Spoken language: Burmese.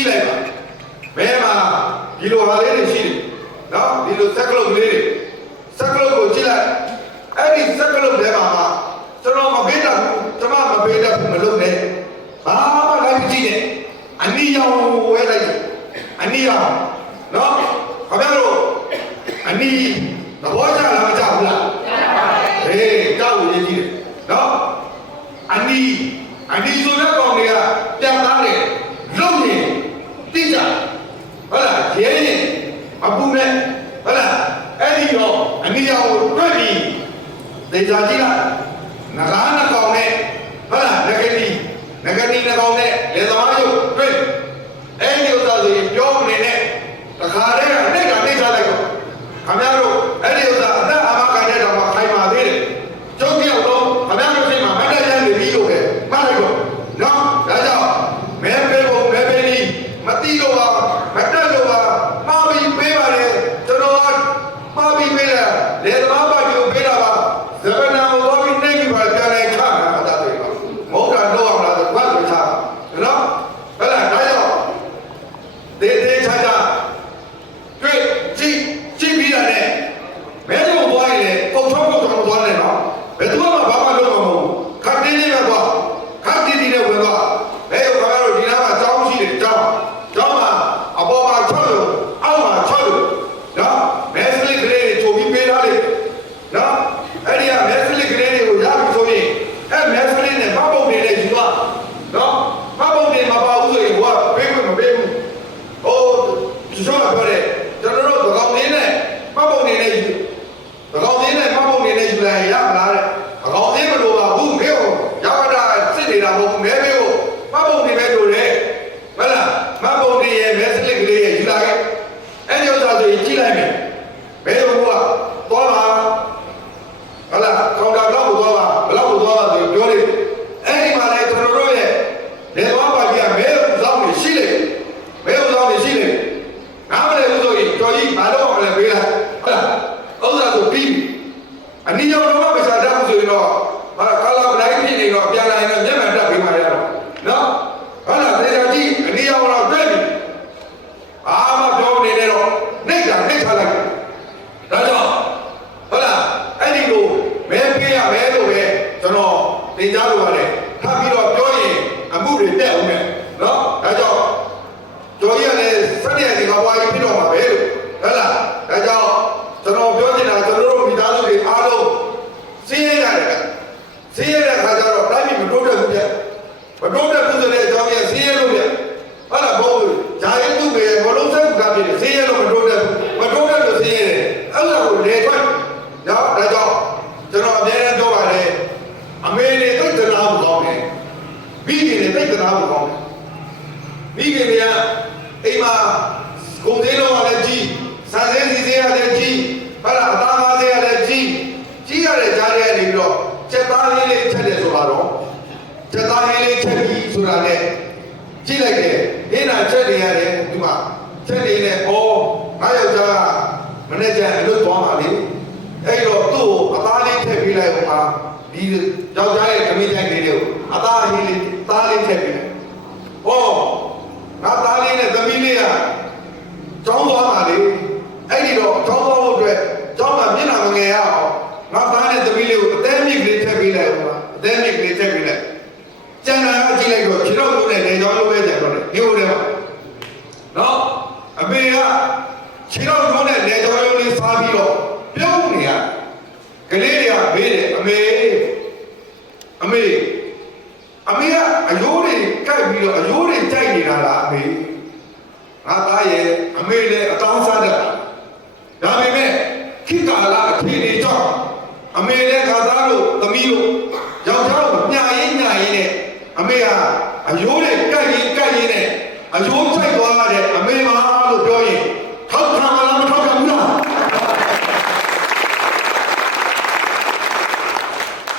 ကြည့်လိုက်ပါမဲမှာဒီလိုဟာလေးတွေရှိတယ်နော်ဒီလိုစက်ကလုတ်လေးတွေစက်ကလုတ်ကိုကြည့်လိုက်အဲ့ဒီစက်ကလုတ်ထဲမှာကျွန်တော်မပေးတတ်ဘူးကျွန်မမပေးတတ်ဘူးမလုပ်နဲ့ဘာမှလိုက်ကြည့်နဲ့အနည်းရောင်ဝဲလိုက်အနည်းရောင်နော်ခင်ဗျားတို့အနည်းသဘောကျလားမကျဘူးလားဟေးကြောက်ရည်ကြီးတယ်နော်အနည်းဆိုတဲ့ကောင်တွေကပြန်သားတယ်လုံနေတိကျဟုတ်လားရဲရင်အပူနဲ့ဟုတ်လားအဲ့ဒီတော့အနည်းရောင်ကိုတွေ့ပြီးဒေသကြီးကနဂါးနှကောင်နဲ့ဟုတ်လားငကနီနှကောင်နဲ့လေသမားရုပ်တွေ့အဲ့ဒီဥစ္စာဆိုရင်ပြောမနေနဲ့တခါတည်းကနှိမ့်တာနှိမ့်ထားလိုက်တော့ခင်ဗျားတို့အဲ့ဒီဥစ္စာအသက်အာမခံတဲ့တော့မှခိုင်ပါသေးတယ်ကျုပ်ပြောက်တော့ခင်ဗျားတို့စိတ်မှာမတ်တက်ရနေပြီးလို့ပဲမှတ်လိုက်တော့နော်ဒါကြောင့်မဲပေးဖို့မဲပေးပြီးမတိလို့ပါမတက်လို့ပါမှားပြီးပေးပါလေကျွန်တော်မှားပြီးပေးတယ်လေသမားပါတီကိုပေးတာပါဇဗနာကိုတော့ပြီးနှိမ့်ပြီးပါပြန်လိုက်ချတာအတားတွေပါမဟုတ်တာတော့အောင်လားဆိုဘာလို့ချတာနော်ဟုတ်လားဒါကြောင့်ဒေချာတွေ့ကြည့်ပြီးရတယ်မဲတော့ဘွားရင်ပုံချောင်းသွားတယ်နော်ဘယ်သူမှဘာမှလုပ်မှာမဟုတ်ခတ်တင်းလေးပဲကွာခတ်တင်းလေးနဲ့ဝင်သွားဘယ်လိုခင်ဗျားတို့ဒီနားမှာကြောင်းရှိတယ်ကြောင်းမှာအပေါ်မှာ6လို့အောက်မှာ6လို့နော်မဲစလစ်ကလေးတွေချုပ်ပြီးပေးထားလေနော်အဲ့ဒီကမဲစလစ်ကလေးတွေကိုရပြီဆိုရင်အဲ့မဲစလစ်နဲ့မပုံနေနဲ့ယူသွားနော်မပုံနေမပါဘူးဆိုရင်ဟိုကပေးခွင့်မပေးဘူးဟိုဒီလိုပြောတယ်ကျွန်တော်တို့ကောင်လေးနဲ့မပုံနေနဲ့ယူကောင်လေးနဲ့မပုံနေနဲ့ယူလိုက်ရမလားတဲ့အကောင်လေးမလိုပါဘူးမင်းကိုရောက်တာစစ်နေတာမဟုတ်ဘူးမဲပေးဖို့မပုံနေပဲလို့လေမလားမပုံနေရဲ့မဲစလစ်ကလေးရဲ့ယူလာခဲ့အဲ့ဒီဥစ္စာဆိုရင်ကြည့်လိုက်မယ်ဘယ်လိုကသွားပါဟုတ်လားကောင်တာတော့သွားပါဘယ်လောက်သွားပါဆိုပြောတယ်အဲ့ဒီမှာလည်းကျွန်တော်တို့ရဲ့နေသွားပါကြီးကမဲလောင်းနေရှိလေမဲလောင်းနေရှိလေငါမလဲဘူးဆိုရင်တော်ကြီးဘာလို့အောင်လဲပေးလိုက်ဟုတ်လားဥစ္စာဆိုပြီးအနည်းရောက်တော့မစားတတ်ဘူးဆိုရင်တော့ဟာကာလာပလိုက်ဖြစ်နေတော့ပြန်လာရင်တော့မျက်မှန်တက်ပေးမှရတော့နော်ဟုတ်လားဒေသကြီးအနည်းရောက်တော့တွေ့ပြီအားမပြောနေနဲ့တော့နှိမ့်ထားလိုက်ဒါကြောင့်ဟုတ်လားအဲ့ဒီလိုမဲပေးရမဲလို့ပဲကျွန်တော်သင်ကြားလိုပါတယ်ထပ်ပြီးတော့ပြောရင်အမှုတွေတက်အောင်မယ်နော်ဒါကြောင့်ကျော်ကြီးကလည်းစက်တဲ့ဒီကဘွားကြီးဖြစ်တော့မှာပဲလို့ဟုတ်လားဒါကြောင့်ကျွန်တော်ပြောချင်တာကျွန်တော်တို့မိသားစုတွေအားလုံးစည်းရဲရတယ်စည်းရဲတဲ့ခါကျတော့တိုင်းပြည်မတိုးတက်ဘူးပြမတိုးတက်ဘူးဆိုတဲ့အကြောင်းရင်းစည်းရဲလို့ပြဟုတ်လားဘုံဂျာရင်သူ့ပဲဘလုံးဆက်ကပြည့်စည်းရဲလို့မတိုးတက်ဘူးမတိုးတက်လို့စည်းရဲတယ်အဲ့လိုကိုလေထွက်နော်ဒါကြောင့်ကျွန်တော်အများနဲ့ပြောပါတယ်အမေတွေသိတဲ့နာကိုကောင်းတယ်မိခင်တွေသိတဲ့နာကိုကောင်းတယ်မိခင်တွေကအိမ်မှာကုန်သေးတော့လည်းကြီးစားသေးစီသေးရလည်းကြီးဟုတ်လားအသားငါးသေးရလည်းကြီးရတဲ့ကြားထဲကနေပြီးတော့ချက်သားလေးချက်တယ်ဆိုတာတော့ချက်သားလေးချက်ပြီးဆိုတာနဲ့ကြည့်လိုက်တယ်ဟင်းနာချက်နေရတယ်ဒီမှာချက်နေနဲ့ဩငါယောက်ျားကမနေ့ကျအလုပ်သွားပါလေအဲ့တော့သူ့ကိုအသားလေးထည့်ပေးလိုက်အောင်ဒီယောက်ျားရဲ့ခမင်းကြိုက်လေးတွေကိုအသားလေးထည့်ပေးလိုက်ဩငါသားလေးနဲ့သမီးလေးကကျောင်းသွားပါလေအဲ့ဒီတော့ကျောင်းသွားဖို့အတွက်ကျောင်းမှာမျက်နှာမငယ်ရအောင်ငါသားနဲ့သမီးလေးကိုအသေးမြင့်ကလေးထည့်ပေးလိုက်အောင်အသေးမြင့်ကလေးထည့်ပေးလိုက်ကျန်တာကကြည့်လိုက်တော့ခြေတော့လို့နဲ့နေကျောင်းလိုပဲကြံတော့တယ်ဒီလိုလေနော်အမေကခြေတော့လို့နဲ့နေကျောင်းလေးစားပြီးတော့ပြုံးနေရကလေးတွေကမေးတယ်အမေကအယိုးတွေကိုက်ပြီးတော့အယိုးတွေကြိုက်နေတာလားအမေငါသားရဲ့အမေလည်းအတောင်းစားတယ်ဒါပေမဲ့ခိကာလာအခြေအနေကြောင့်အမေလည်းငါသားလို့သမီးလို့ယောက်ျား